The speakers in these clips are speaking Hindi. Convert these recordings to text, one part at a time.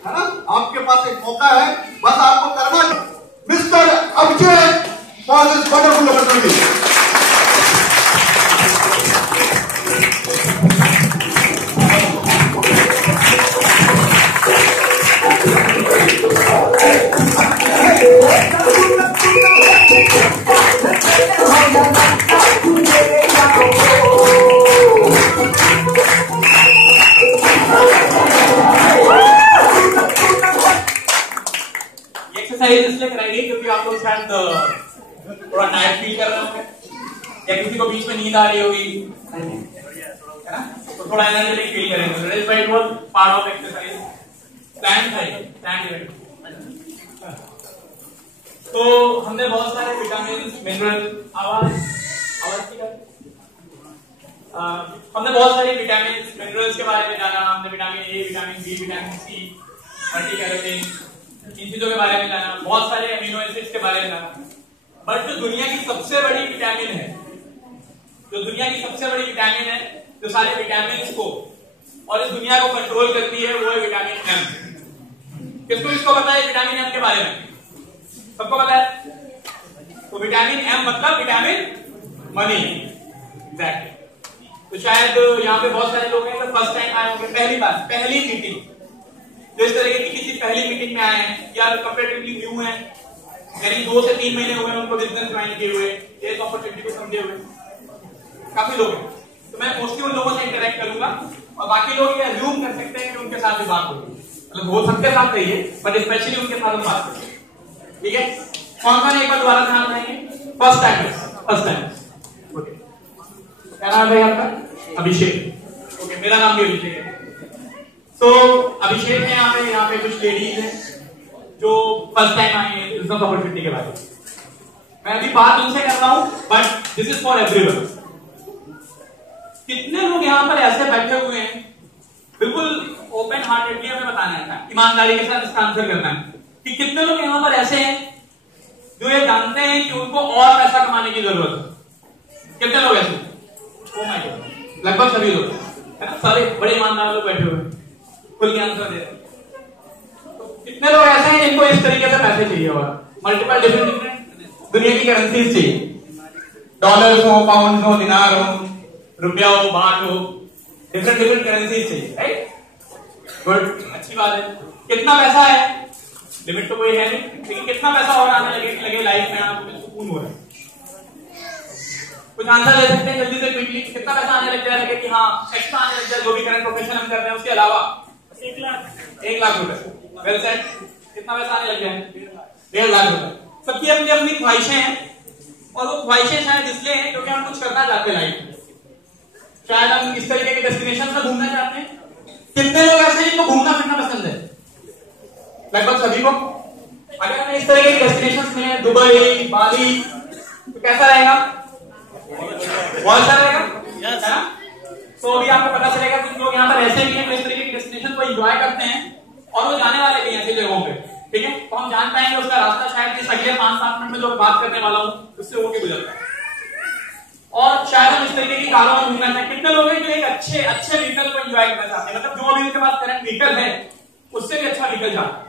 है ना, आपके पास एक मौका है, बस आपको करना है। Mister Abhishek for this wonderful opportunity. Exercise इसलिए कराएंगे क्योंकि आप लोग शायद थोड़ा टायर्ड फील कर रहे होंगे या किसी को बीच में नींद आ रही होगी, है ना, तो थोड़ा एनर्जेटिक फील करेंगे। That is why it was part of exercise plan था, प्लान इवेंट। तो हमने बहुत सारे विटामिन मिनरल हमने बहुत सारे विटामिन मिनरल्स के बारे में जाना। हमने vitamin A, vitamin B, vitamin C, multi carotene, इन चीजों के बारे में जाना, बहुत सारे अमीनो एसिड्स के बारे में जाना। बट जो दुनिया की सबसे बड़ी विटामिन है, जो दुनिया की सबसे बड़ी विटामिन है, जो सारे विटामिन को और इस दुनिया को कंट्रोल करती है, वो है विटामिन एम। किसको पता है विटामिन एम के बारे में? सबको पता है। तो विटामिन एम मतलब विटामिन मनी, एग्जैक्टली। तो शायद यहाँ पे बहुत सारे लोग हैं जो फर्स्ट टाइम आए होंगे, पहली बार, पहली मीटिंग, जो इस तरह की किसी पहली मीटिंग में आए हैं या कंपैरेटिवली न्यू हैं, यानी 2 से 3 महीने हुए उनको बिजनेस ज्वाइन किए हुए, एक अपॉर्चुनिटी को समझे हुए, काफी लोग हैं। तो मैं मोस्टली उन लोगों से इंटरेक्ट करूंगा और बाकी लोग ये अज्यूम कर सकते हैं कि उनके साथ भी बात होगी, मतलब हो सबके साथ रही है, बट स्पेशली उनके साथ हम बात करेंगे। ठीक है, कौन कौन एक बार दोबारा ध्यान रहेंगे? First time. ओके, क्या नाम है आपका? अभिषेक। ओके, मेरा नाम भी अभिषेक है। तो अभिषेक है यहाँ पे कुछ लेडीज हैं जो फर्स्ट टाइम आई हैं बिजनेस अपॉर्चुनिटी के बारे में। मैं अभी बात उनसे कर रहा हूं, but this is for everyone. कितने लोग यहाँ पर ऐसे बैठे हुए हैं, बिल्कुल ओपन हार्टेडली हमें बताना है, ईमानदारी के साथ इसका आंसर करना है कि कितने लोग यहाँ पर ऐसे हैं जो ये जानते हैं कि उनको और पैसा कमाने की जरूरत है? कितने लोग ऐसे? ओ माय गॉड, लगभग सभी लोग, है ना, सारे बड़े ईमानदार लोग बैठे हुए हैं, खुल के आंसर दे। तो कितने लोग ऐसे हैं जिनको इस तरीके से पैसे चाहिए और मल्टीपल डिफरेंट दुनिया की करेंसीज चाहिए, डॉलर्स हो, पाउंड हो, दिनार हो, रुपया हो, बात हो, डिफरेंट करेंसीज चाहिए, राइट? गुड, अच्छी बात है। कितना पैसा है? लिमिट तो कोई है नहीं, लेकिन कितना पैसा और आने लगे लाइफ में आपको सुकून हो रहा है? कुछ आंसर दे सकते हैं जल्दी से, क्विकली? कितना पैसा आने लग जाए, लगे कि हाँ एक्स्ट्रा आने लग जाए, जो भी करंट प्रोफेशन हम कर रहे हैं उसके अलावा? 1 लाख रुपए। Well said. कितना पैसा आने लग जाए? 1.5 लाख रुपए। सबकी अपनी अपनी ख्वाहिशें हैं, और वो ख्वाहिशें शायद इसलिए हैं क्योंकि हम कुछ करना चाहते हैं लाइफ में, शायद हम इस तरीके के डेस्टिनेशन में घूमना चाहते हैं। कितने लोग ऐसे हैं जिनको घूमना फिरना पसंद है? लगभग सभी को। अगर हमें इस तरीके के डेस्टिनेशन में दुबई, बाली, तो कैसा रहेगा? बहुत अच्छा रहेगा, है ना? तो अभी आपको पता चलेगा कि लोग यहाँ पर ऐसे भी हैं जो इस तरीके की डेस्टिनेशन को एंजॉय करते हैं और वो जाने वाले भी हैं ऐसी जगहों पे। ठीक है, तो हम जान पाएंगे उसका रास्ता शायद इस अगले 5-7 मिनट में जो बात करने वाला हूँ उससे होके गुजरता है। और शायद हम इस तरीके की कारों में घूमना चाहते हैं। कितने लोग हैं जो एक अच्छे व्हीकल को एंजॉय करना चाहते हैं, मतलब जो अभी उनके पास करंट व्हीकल है उससे भी अच्छा व्हीकल चाहते हैं?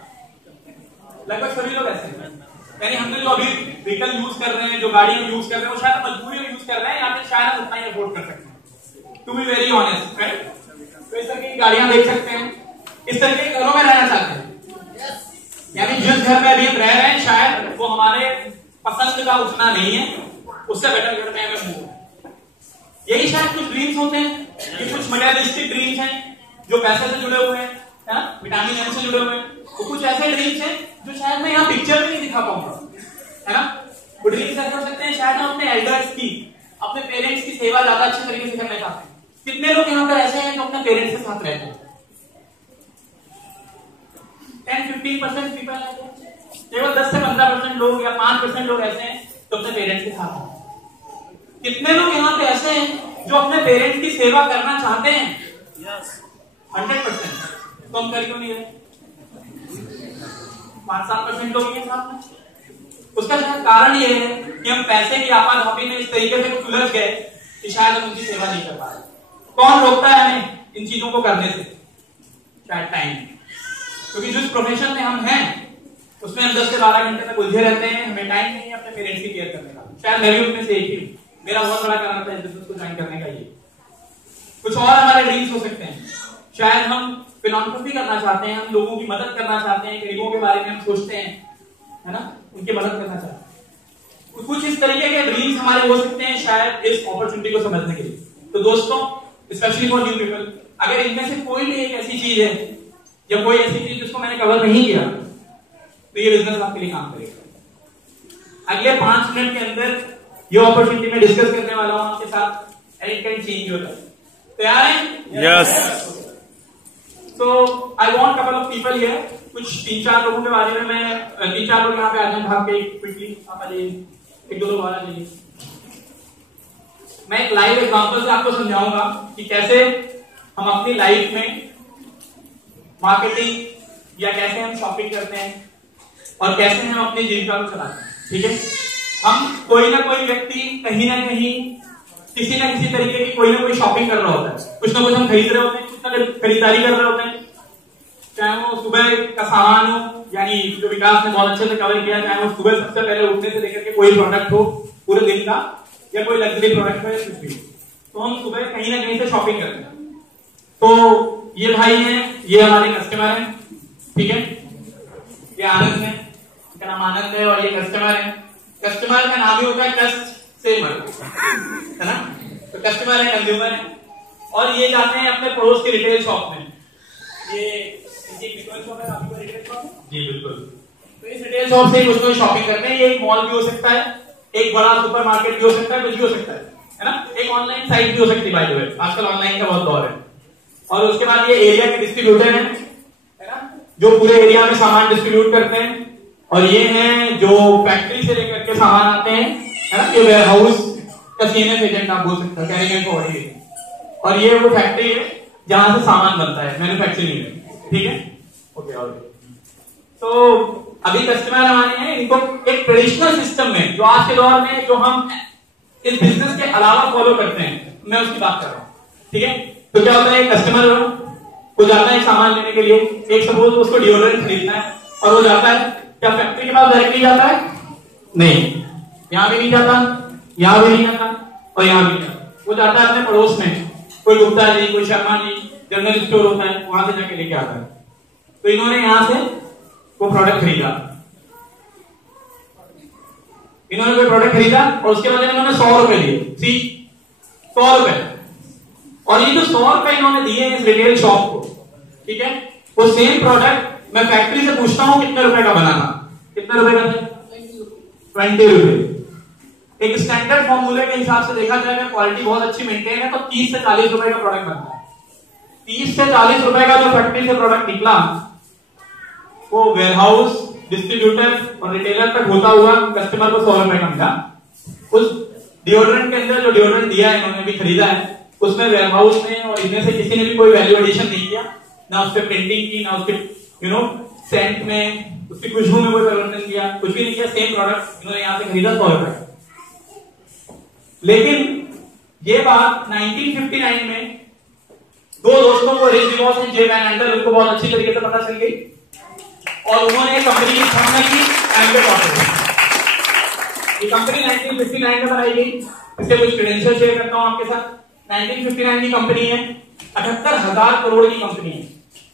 लगभग सभी लोग ऐसे हैं। यानी हमने जो अभी व्हीकल यूज कर रहे हैं, जो गाड़ियां यूज कर रहे हैं, वो शायद मजबूरी में यूज कर रहे हैं या फिर शायद हम उतना ही अफोर्ड कर सकते हैं, to be very honest, right? तो इस तरह की गाड़ियां देख सकते हैं, इस तरह के घरों में रहना चाहते हैं, यानी जिस घर में अभी हम रह रहे हैं शायद वो हमारे पसंद का उतना नहीं है, उससे बेटर घर में हमें मूव। यही शायद कुछ ड्रीम्स होते हैं, ये कुछ मटेरियलिस्टिक ड्रीम्स हैं जो पैसे से जुड़े हुए हैं, है ना, विटामिन एम से जुड़े हुए हैं। तो कुछ ऐसे ड्रीम्स हैं जो शायद मैं यहाँ पिक्चर में नहीं दिखा पाऊंगा, है ना। वो ड्रीम्स ऐसे हो सकते हैं शायद हम अपने एल्डर्स की, अपने पेरेंट्स की सेवा ज्यादा अच्छे तरीके से करना चाहते हैं। कितने लोग यहाँ पर ऐसे हैं जो अपने पेरेंट्स के साथ रहते हैं? 10-15% पीपल है, केवल 10 से 15% लोग या 5% लोग ऐसे हैं जो अपने पेरेंट्स के साथ हैं। कितने लोग यहाँ पे ऐसे हैं जो अपने पेरेंट्स की सेवा करना चाहते हैं? 100%। तो हम कर क्यों नहीं रहे? 5-7% लोग हैं साथ में। उसका शायद कारण ये है कि हम पैसे की आपाधापी में इस तरीके से कुछ उलझ गए कि शायद हम उनकी सेवा नहीं कर पा रहे। कौन रोकता है हमें इन चीजों को करने से? शायद टाइम। क्योंकि जिस प्रोफेशन में हम हैं उसमें हम 10 से 12 घंटे तक उलझे रहते हैं, हमें टाइम नहीं है अपने पेरेंट्स की केयर करने का। शायद मैं भी उनमें से एक ही हूँ, मेरा बहुत बड़ा कारण था इस बिजनेस को ज्वाइन करने का ये। कुछ और हमारे ड्रीम्स हो सकते हैं, शायद हम फिलॉन्थ्रॉपी करना चाहते हैं, हम लोगों की मदद करना चाहते हैं, गरीबों के बारे में हम सोचते हैं, है ना, उनकी मदद करना चाहते हैं। कुछ इस तरीके के ड्रीम्स हमारे हो सकते हैं शायद इस अपॉर्चुनिटी को समझने के लिए। तो दोस्तों, स्पेशली फॉर न्यू पीपल, अगर इनमें से कोई भी एक ऐसी चीज है या कोई ऐसी चीज जिसको मैंने कवर नहीं किया, तो ये बिजनेस आपके लिए काम करेगा। अगले 5 मिनट के अंदर ये अपॉर्चुनिटी मैं डिस्कस करने वाला हूं आपके साथ, and it can change your life. तैयार हैं? यस। तो I want couple of people here, कुछ 3-4 लोगों के बारे में मैं 3-4 लोग यहाँ पे आ जाए भाग के क्विकली, आप आ जाइए, 1-2 लोग आ जाइए। मैं एक लाइव एग्जांपल से आपको समझाऊंगा कि कैसे हम अपनी लाइफ में मार्केटिंग या कैसे हम शॉपिंग करते हैं और कैसे हम अपनी जीविका को चलाते हैं। ठीक है, हम कोई ना कोई व्यक्ति कहीं ना कहीं किसी ना किसी तरीके की कोई ना कोई शॉपिंग कर रहा होता है, कुछ ना कुछ हम खरीद रहे होते हैं, कुछ ना खरीदारी कर रहे होते हैं, चाहे वो सुबह का सामान हो, यानी जो विकास ने बहुत अच्छे से कवर किया, चाहे वो सुबह सबसे पहले उठने से लेकर के कोई प्रोडक्ट हो पूरे दिन का, या कोई लग्जरी प्रोडक्ट हो या कुछ भी, तो हम सुबह कहीं ना कहीं से शॉपिंग करते हैं। तो ये भाई हैं, ये हमारे कस्टमर हैं, ठीक है, ये आनंद है, इनका नाम आनंद है, और ये कस्टमर है। कस्टमर का नाम ही होता है कस्ट सेमर, है ना, तो कस्टमर है, कंज्यूमर है, और ये जाते हैं अपने पड़ोस की रिटेल शॉप में। ये रिटेल शॉप है, आपकी रिटेल शॉप है? जी बिल्कुल। तो इस रिटेल शॉप से कुछ शॉपिंग करते हैं। ये एक मॉल भी हो सकता है, एक बड़ा सुपरमार्केट भी हो सकता है, कुछ भी हो सकता है ना, एक ऑनलाइन साइट भी हो सकती है, बाय द वे आजकल ऑनलाइन का बहुत दौर है। और उसके बाद ये एरिया के डिस्ट्रीब्यूटर है ना, जो पूरे एरिया में सामान डिस्ट्रीब्यूट करते हैं, और ये हैं जो फैक्ट्री से लेकर के सामान आते हैं, है ना, ये वेयर हाउस का सीएनएफ एजेंट आप बोल सकते हो, कैरिंग एंड फॉरवर्डिंग एजेंट। और ये वो फैक्ट्री है जहां से सामान बनता है मैन्युफैक्चरिंग में, ठीक है, ओके। और तो अभी कस्टमर हमारे हैं, इनको एक ट्रेडिशनल सिस्टम में जो आज के दौर में जो हम इस बिजनेस के अलावा फॉलो करते हैं, मैं उसकी बात कर रहा हूं, ठीक है। तो क्या होता है, कस्टमर वो जाता है सामान लेने के लिए, एक सपोज उसको डिओड्रेंट खरीदना है, और वो जाता है, क्या फैक्ट्री के पास डायरेक्टली जाता है? नहीं, यहां भी नहीं जाता, यहां भी नहीं जाता, और यहां भी नहीं जाता, वो जाता है अपने पड़ोस में, कोई गुप्ता जी, कोई शर्मा जी, जनरल स्टोर होता है, वहां से जाके लेके आता है। तो इन्होंने यहां से वो प्रोडक्ट खरीदा, इन्होंने कोई प्रोडक्ट खरीदा, और उसके बाद इन्होंने 100 रुपए दिए, 100 रुपए, और ये जो 100 रुपए इन्होंने दिए इस रिटेल शॉप को, ठीक है, वो सेम प्रोडक्ट मैं फैक्ट्री से पूछता हूं कितने रुपए का बना था, कितने रुपए का था? 20 रुपए। एक स्टैंडर्ड फॉर्मूले के हिसाब से देखा जाएगा, क्वालिटी बहुत अच्छी मेंटेन है, तो 30 से 40 रुपए का प्रोडक्ट बनता है। 30 से 40 रुपए का जो फैक्ट्री से प्रोडक्ट निकला, वो वेयरहाउस, डिस्ट्रीब्यूटर और रिटेलर तक होता हुआ कस्टमर को 100 रुपए का मिला। उस डिओड्रेंट के अंदर जो डिओड्रेंट दिया है, इन्होंने भी खरीदा है, उसमें वेयरहाउस ने और इनमें से किसी ने भी कोई वैल्यू एडिशन नहीं किया, ना उसपे प्रिंटिंग की, ना उसके सेंट में, उसकी खुशबू में कोई परिवर्तन किया, कुछ भी नहीं किया, सेम प्रोडक्ट इन्होंने यहां से खरीदा 100 रुपए। लेकिन ये बात 1959 में दो दोस्तों को, Rich DeVos and Jay Van Andel, उनको बहुत अच्छी तरीके से पता चल गई, और उन्होंने कंपनी की स्थापना की, एम्बेड ऑटो। ये कंपनी 1959 में बनाई गई। इससे कुछ क्रेडेंशियल शेयर करता हूं आपके साथ। 1959 की कंपनी है, 78,000 करोड़ की कंपनी है।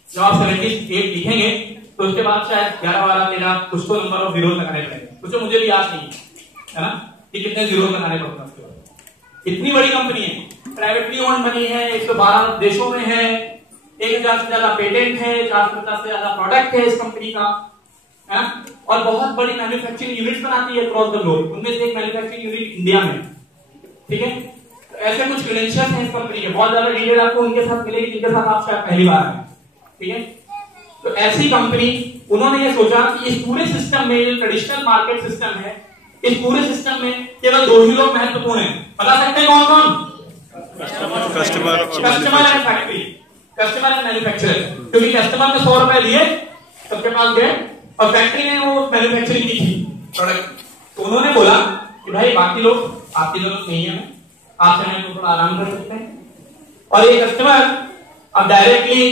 जब आप 78 लिखेंगे तो उसके बाद शायद 11, 12, 13 कुछ तो नंबर ऑफ जीरो लगाने पड़ेंगे, कुछ तो मुझे भी याद नहीं है ना कि कितने जीरो लगाने पड़ते हैं उसके बाद। इतनी बड़ी कंपनी है, प्राइवेटली ओन्ड बनी है, 112 देशों में है, 1000 से ज्यादा पेटेंट है, 450 से ज्यादा प्रोडक्ट है इस कंपनी का, है ना, और बहुत बड़ी मैन्युफैक्चरिंग यूनिट्स बनाती है अक्रॉस द ग्लोब। उनमें से एक मैन्युफैक्चरिंग यूनिट इंडिया में, ठीक है। तो ऐसे कुछ क्रेडेंशियल्स हैं इस कंपनी के, बहुत ज्यादा डिटेल आपको उनके साथ मिलेगी जिनके साथ आप शायद पहली बार आए, ठीक है। तो ऐसी कंपनी, उन्होंने ये सोचा कि इस पूरे सिस्टम में, जो ट्रेडिशनल मार्केट सिस्टम है, इस पूरे सिस्टम में केवल 2 ही लोग महत्वपूर्ण हैं। बता सकते हैं कौन कौन? Customer and factory, customer and manufacturer. क्योंकि कस्टमर ने 100 रुपए दिए, सबके पास गए, और फैक्ट्री ने वो मैन्युफैक्चरिंग की थी प्रोडक्ट। तो उन्होंने बोला कि भाई बाकी लोग, आपकी जरूरत नहीं है, आप चाहें तो थोड़ा आराम कर सकते हैं, और ये कस्टमर अब directly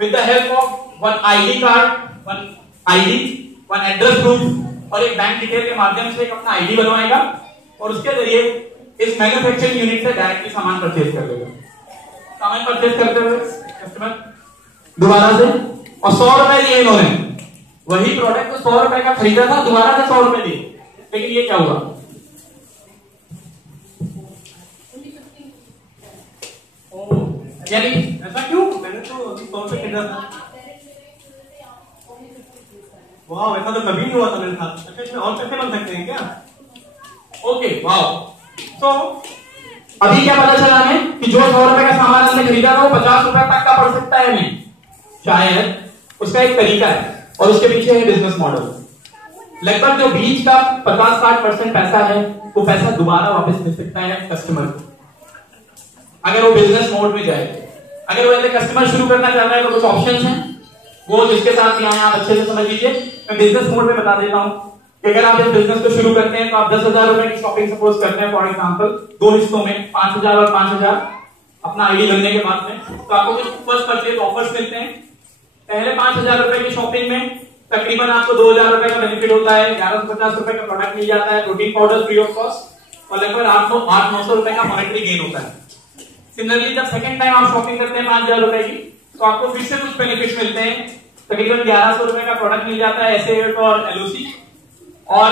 with the help of one ID card, one ID, one address proof और एक बैंक डिटेल के माध्यम से एक अपना आईडी बनवाएगा और उसके जरिए इस मैन्युफैक्चरिंग यूनिट से डायरेक्टली सामान परचेज कर लेगा। सामान परचेज करते हुए कस्टमर दोबारा से, और 100 रुपए लिए इन्होंने, वही प्रोडक्ट तो 100 रुपए का खरीदा था, दोबारा से 100 रुपए दिए, लेकिन ये क्या हुआ? यानी ऐसा क्यों? मैंने तो 100 रुपए खरीदा था। वाह, ऐसा तो कभी नहीं हुआ था मेरे साथ। अच्छा, इसमें और पैसे बन सकते हैं क्या? Okay, wow. तो अभी क्या पता चला हमें कि जो 100 रुपए का सामान हमने खरीदा था वो 50 रुपए तक का पड़ सकता है हमें, शायद। उसका एक तरीका है और उसके पीछे है बिजनेस मॉडल। लगभग जो बीच का 50-60% पैसा है वो पैसा दोबारा वापस मिल सकता है कस्टमर को, अगर वो बिजनेस मोड में जाए। अगर वो कस्टमर शुरू करना चाहता है तो कुछ ऑप्शंस हैं, वो जिसके साथ यहाँ आप अच्छे से समझ लीजिए। मैं बिजनेस मोड में बता देता हूँ कि अगर आप इस बिजनेस को शुरू करते हैं तो आप 10,000 रुपए की शॉपिंग सपोज करते हैं फॉर एग्जांपल, 2 हिस्सों में 5,000 और 5,000 अपना आईडी बनने के बाद में, तो आपको कुछ फर्स्ट परचेज ऑफर्स मिलते हैं। पहले 5,000 रुपए की शॉपिंग में तकरीबन आपको 2,000 रुपए का बेनिफिट होता है, 1150 रुपए का प्रोडक्ट मिल जाता है, protein powder free of cost, और लगभग 800-900 रुपए का मॉनेटरी गेन होता है। सिमिलरली जब सेकंड टाइम आप शॉपिंग करते हैं 5,000 रुपए की, तो आपको फिर से कुछ बेनिफिट मिलते हैं, तकरीबन 1,100 रुपए का प्रोडक्ट मिल जाता है, एसेट और एलओसी, और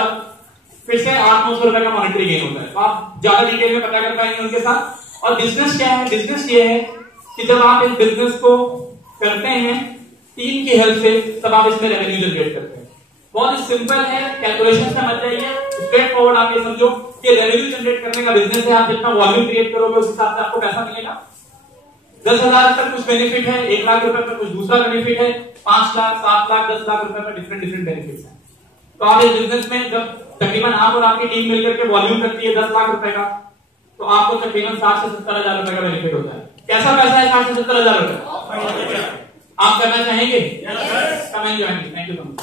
फिर से 800-900 रुपए का मॉनेटरी गेन होता है। तो आप ज्यादा डिटेल में पता कर पाएंगे उनके साथ। और बिजनेस क्या है? बिजनेस ये है कि जब आप इस बिजनेस को करते हैं टीम की हेल्प से, तब आप इसमें रेवेन्यू जनरेट करते हैं। बहुत ही सिंपल है, कैलकुलेशन से मत जाइए, स्ट्रेट फॉरवर्ड आप ये समझो कि रेवेन्यू जनरेट करने का बिजनेस है। आप जितना वॉल्यूम क्रिएट करोगे उस हिसाब से आपको पैसा मिलेगा। 10,000 तक कुछ बेनिफिट है, 1 लाख रुपए पर कुछ दूसरा बेनिफिट है, 5 लाख, 7 लाख, 10 लाख रुपए पर डिफरेंट बेनिफिट्स हैं। तो आप इस बिजनेस में जब तकरीबन आप और आपकी टीम मिलकर के वॉल्यूम करती है 10 लाख रुपए का, तो आपको तकरीबन 60 से 70 हजार रुपए का बेनिफिट होता है। कैसा पैसा है 60 से 70 हजार रुपए? आप करना चाहेंगे? Come and join. Thank you so much.